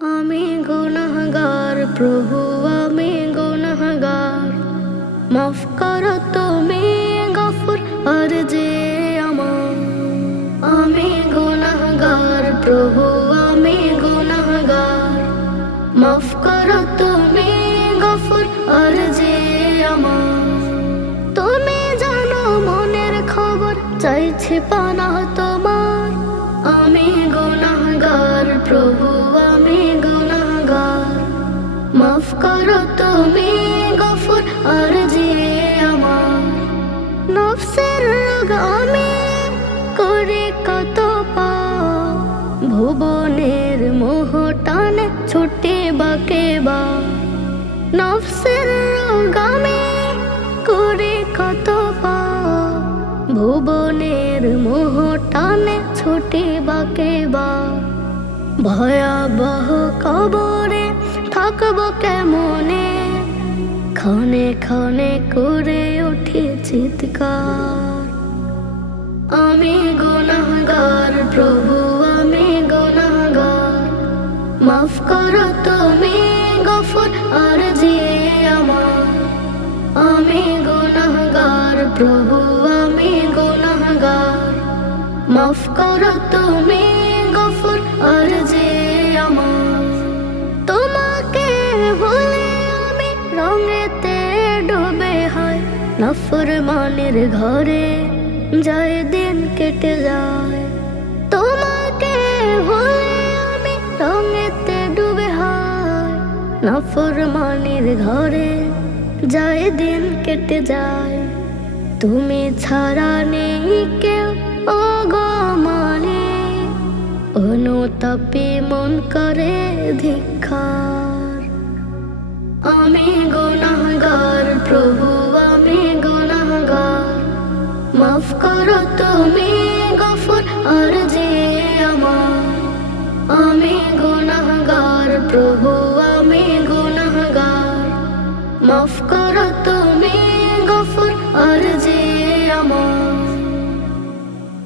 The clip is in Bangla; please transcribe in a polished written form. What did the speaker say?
আমি গুনাহগার প্রভু, আমি গুনাহগার, মাফ করো তুমি গফুর আরজে আমার। আমি গুনাহগার প্রভু, আমি গুনাহগার, মাফ করো তুমি গফুর আরজে আমার। তুমি জানো মনের খবর, চাইছি পানা তোমার। আমি গুনাহগার প্রভু, আমি গুনাহগার, মাফ করো তুমি গফুর আরজে আমার। নফসের রোগ আমি করি কত পাপ, ভুবনের মোহ টানে ছুটে বাকে বা। নফসের রোগ আমি করি কত পাপ, ভুবনের মোহ টানে ছুটে বাকে বা। ভয়াবহ কবরে থাকবো কেমনে, ক্ষণে ক্ষণে করে উঠি চিৎকার। আমি গুনাহগার প্রভু, আমি গুনাহগার, মাফ করো তুমি গফুর আরজে আমার। আমি গুনাহগার প্রভু, আমি গুনাহগার, মাফ করো তুমি গফুর আরজে আমার। তোমাকে ভুলে আমি রঙেতে ডুবে হয়, নাফরমানের ঘরে যায় দিন কেটে যায়। তোমাকে ভুলে আমি রঙেতে ডুবে হয়, নাফরমানের ঘরে যায় দিন কেটে যায়। তুমি ছাড়া নেই কেউ ও গো মালিক, অনুতাপে মন করে ধিক্কার। আমি গুনাহগার প্রভু, আমি গুনাহগার, মাফ করো তুমি গফুর আরজে আমার। আমি গুনাহগার প্রভু, আমি গুনাহগার, মাফ করো